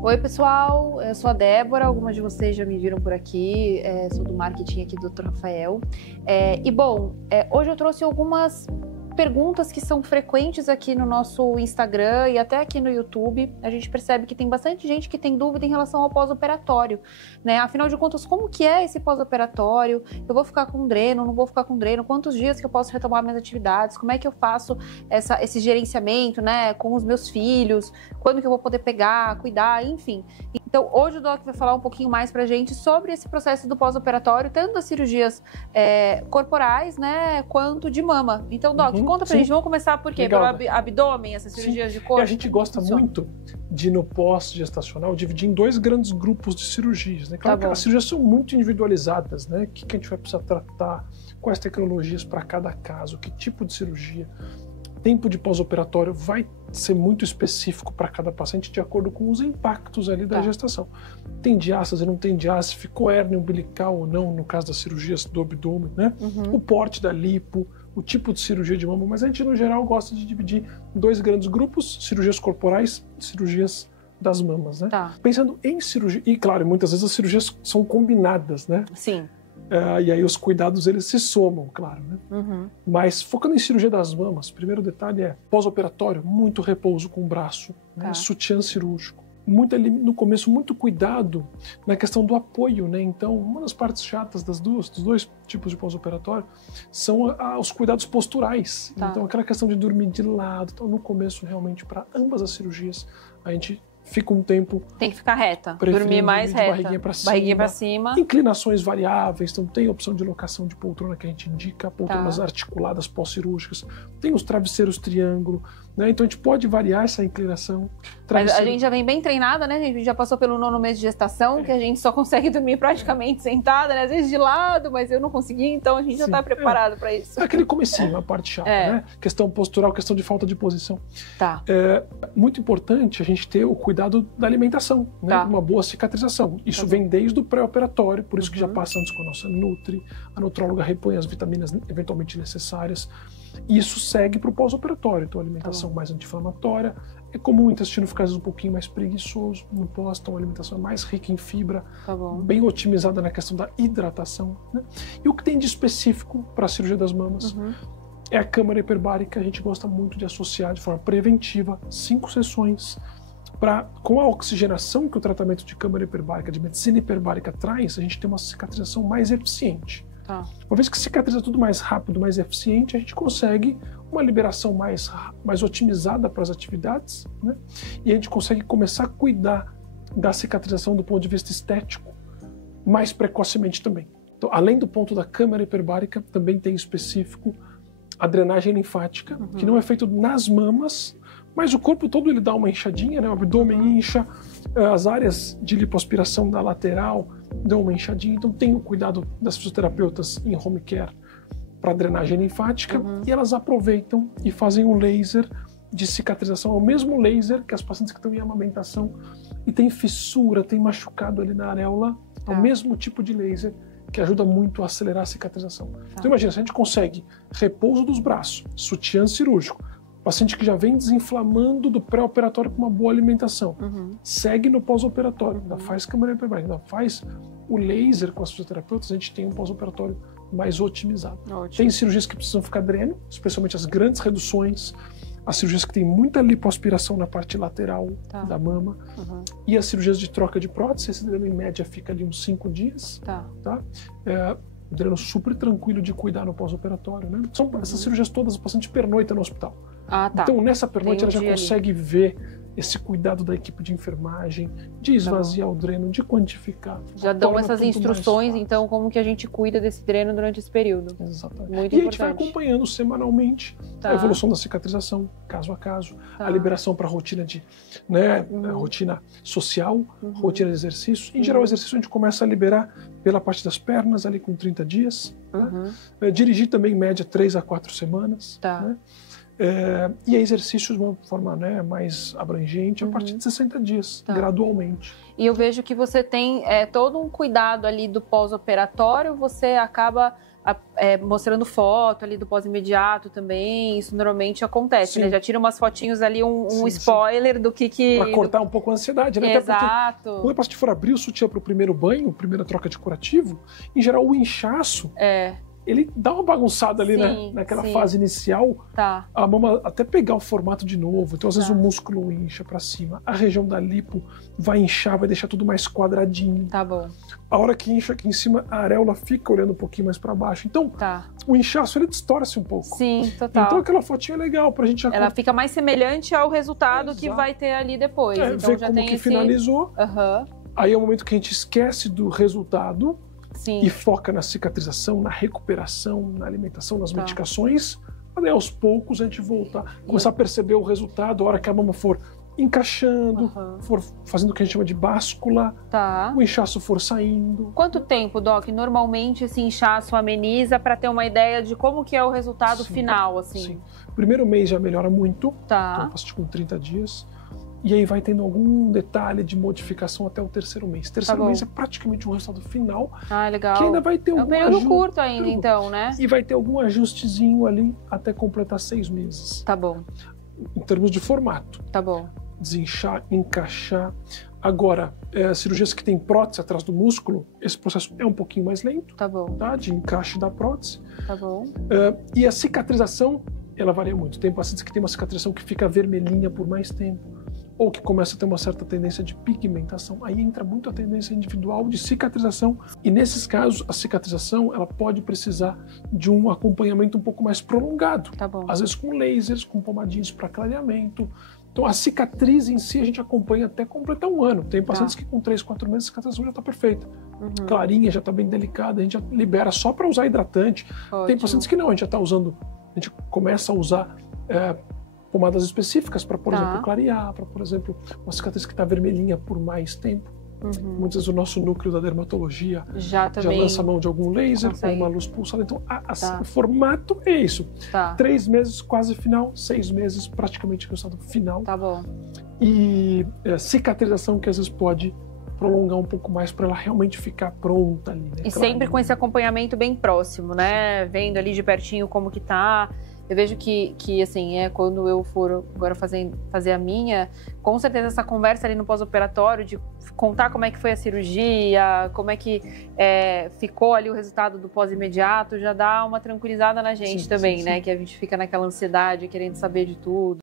Oi, pessoal, eu sou a Débora, algumas de vocês já me viram por aqui, sou do marketing aqui do Dr. Rafael. Hoje eu trouxe algumas perguntas que são frequentes aqui no nosso Instagram e até aqui no YouTube. A gente percebe que tem bastante gente que tem dúvida em relação ao pós-operatório, né? Afinal de contas, como que é esse pós-operatório? Eu vou ficar com dreno, não vou ficar com dreno? Quantos dias que eu posso retomar minhas atividades? Como é que eu faço esse gerenciamento, né, com os meus filhos? Quando que eu vou poder pegar, cuidar, enfim. Então, hoje o Doc vai falar um pouquinho mais pra gente sobre esse processo do pós-operatório, tanto das cirurgias corporais, né, quanto de mama. Então, Doc, conta pra gente, vamos começar por quê? Legal. Pelo abdômen, essas cirurgias de corpo? E a gente gosta muito de, no pós-gestacional, dividir em dois grandes grupos de cirurgias, né? Claro que as cirurgias são muito individualizadas, né? O que a gente vai precisar tratar, quais tecnologias para cada caso, que tipo de cirurgia. Tempo de pós-operatório vai ser muito específico para cada paciente de acordo com os impactos ali da gestação. Tem diástase, não tem diástase, ficou hérnia umbilical ou não, no caso das cirurgias do abdômen, né? O porte da lipo, o tipo de cirurgia de mama, mas a gente no geral gosta de dividir em dois grandes grupos, cirurgias corporais e cirurgias das mamas, né? Pensando em cirurgia, e claro, muitas vezes as cirurgias são combinadas, né? Sim. E aí os cuidados eles se somam, claro, né? Mas focando em cirurgia das mamas, primeiro detalhe é pós-operatório, muito repouso com o braço, né? Sutiã cirúrgico. No começo, muito cuidado na questão do apoio, né? Então, uma das partes chatas dos dois tipos de pós-operatório são os cuidados posturais. Então, aquela questão de dormir de lado. Então, no começo, realmente, para ambas as cirurgias, a gente fica um tempo... Tem que ficar reta, dormir mais reta. Barriguinha pra cima. Inclinações variáveis, então tem a opção de locação de poltrona que a gente indica, poltronas articuladas pós-cirúrgicas, tem os travesseiros triângulo, né? Então a gente pode variar essa inclinação. Mas a gente já vem bem treinada, né, gente? A gente já passou pelo 9º mês de gestação, que a gente só consegue dormir praticamente sentada, né? Às vezes de lado, mas eu não consegui, então a gente já tá preparado para isso. Aquele comecinho, a parte chata, né? Questão postural, questão de falta de posição. Muito importante a gente ter o cuidado da alimentação, né? Uma boa cicatrização. Isso vem desde o pré-operatório, por isso que já passa antes com a nossa Nutri, a nutróloga repõe as vitaminas eventualmente necessárias. E isso segue para o pós-operatório, então alimentação mais anti-inflamatória. É comum o intestino ficar às vezes um pouquinho mais preguiçoso no pós, então a alimentação é mais rica em fibra, bem otimizada na questão da hidratação, né? E o que tem de específico para a cirurgia das mamas é a câmara hiperbárica. A gente gosta muito de associar de forma preventiva 5 sessões com a oxigenação que o tratamento de câmara hiperbárica, de medicina hiperbárica traz, a gente tem uma cicatrização mais eficiente. Uma vez que cicatriza tudo mais rápido, mais eficiente, a gente consegue uma liberação mais otimizada para as atividades, né? E a gente consegue começar a cuidar da cicatrização do ponto de vista estético mais precocemente também. Então, além do ponto da câmara hiperbárica, também tem específico a drenagem linfática, que não é feito nas mamas, mas o corpo todo ele dá uma inchadinha, né? O abdômen incha, as áreas de lipoaspiração da lateral dão uma inchadinha. Então tem o cuidado das fisioterapeutas em home care para drenagem linfática e elas aproveitam e fazem um laser de cicatrização, é o mesmo laser que as pacientes que estão em amamentação e tem fissura, tem machucado ali na areola, é o mesmo tipo de laser que ajuda muito a acelerar a cicatrização. Então imagina, se a gente consegue repouso dos braços, sutiã cirúrgico, paciente que já vem desinflamando do pré-operatório com uma boa alimentação, segue no pós-operatório, ainda faz câmara hiperbárica, ainda faz o laser com as fisioterapeutas, a gente tem um pós-operatório mais otimizado. Tem cirurgias que precisam ficar dreno, especialmente as grandes reduções, as cirurgias que tem muita lipoaspiração na parte lateral da mama, e as cirurgias de troca de prótese, esse dreno em média fica ali uns 5 dias. Um dreno super tranquilo de cuidar no pós-operatório, né? São essas cirurgias todas, o paciente pernoita no hospital. Então, nessa pernoite, ela já consegue ver esse cuidado da equipe de enfermagem, de esvaziar o dreno, de quantificar. Já dão essas instruções, então, como que a gente cuida desse dreno durante esse período. Exatamente. Muito e a gente vai acompanhando semanalmente a evolução da cicatrização, caso a caso, a liberação para a rotina a rotina social, rotina de exercício. Em geral, o exercício a gente começa a liberar pela parte das pernas, ali com 30 dias. Dirigir também, em média, 3 a 4 semanas. Né? E exercícios de uma forma mais abrangente a partir de 60 dias, gradualmente. E eu vejo que você tem todo um cuidado ali do pós-operatório, você acaba mostrando foto ali do pós-imediato também. Isso normalmente acontece, né? Já tira umas fotinhos ali, um spoiler do que... Pra cortar um pouco a ansiedade, né? Exato. Até porque, quando o paciente for abrir o sutiã pro primeiro banho, primeira troca de curativo, em geral o inchaço... ele dá uma bagunçada ali, né? Naquela fase inicial, a mama até pegar o formato de novo. Então, às vezes, o músculo incha pra cima. A região da lipo vai inchar, vai deixar tudo mais quadradinho. Tá bom. A hora que incha aqui em cima, a areola fica olhando um pouquinho mais pra baixo. Então, o inchaço, ele distorce um pouco. Sim, total. Então, aquela fotinha é legal pra gente... Ela fica mais semelhante ao resultado que vai ter ali depois. Então, ver como que finalizou. Aí é o momento que a gente esquece do resultado. E foca na cicatrização, na recuperação, na alimentação, nas medicações, para aos poucos a gente voltar, começar a perceber o resultado, a hora que a mama for encaixando, for fazendo o que a gente chama de báscula, o inchaço for saindo. Quanto tempo, Doc, normalmente esse inchaço ameniza para ter uma ideia de como que é o resultado final, assim? Sim. Primeiro mês já melhora muito, então eu faço com 30 dias. E aí vai tendo algum detalhe de modificação até o terceiro mês. Terceiro mês é praticamente um resultado final. Legal. Que ainda vai ter um período curto ainda, então, né? E vai ter algum ajustezinho ali até completar 6 meses. Tá bom. Em termos de formato. Tá bom. Desinchar, encaixar. Agora, cirurgias que tem prótese atrás do músculo, esse processo é um pouquinho mais lento. Tá bom. De encaixe da prótese. Tá bom. E a cicatrização, ela varia muito. Tem pacientes que tem uma cicatrização que fica vermelhinha por mais tempo, ou que começa a ter uma certa tendência de pigmentação. Aí entra muito a tendência individual de cicatrização. E nesses casos, a cicatrização ela pode precisar de um acompanhamento um pouco mais prolongado. Tá bom. Às vezes com lasers, com pomadinhas para clareamento. Então a cicatriz em si a gente acompanha até completar 1 ano. Tem pacientes que com 3, 4 meses a cicatrização já está perfeita. Clarinha, já está bem delicada, a gente já libera só para usar hidratante. Tem pacientes que não, a gente já está usando, a gente começa a usar pomadas específicas para, por exemplo, clarear, para, por exemplo, uma cicatriz que está vermelhinha por mais tempo. Muitas vezes o nosso núcleo da dermatologia já lança a mão de algum laser ou uma luz pulsada. Então, o formato é isso. 3 meses quase final, 6 meses praticamente resultado final. Tá bom. E cicatrização que às vezes pode prolongar um pouco mais para ela realmente ficar pronta ali. Né? E sempre com esse acompanhamento bem próximo, né? Vendo ali de pertinho como que tá. Eu vejo que assim, quando eu for agora fazer a minha, com certeza essa conversa ali no pós-operatório, de contar como é que foi a cirurgia, como é que ficou ali o resultado do pós-imediato, já dá uma tranquilizada na gente também, né? Que a gente fica naquela ansiedade, querendo saber de tudo.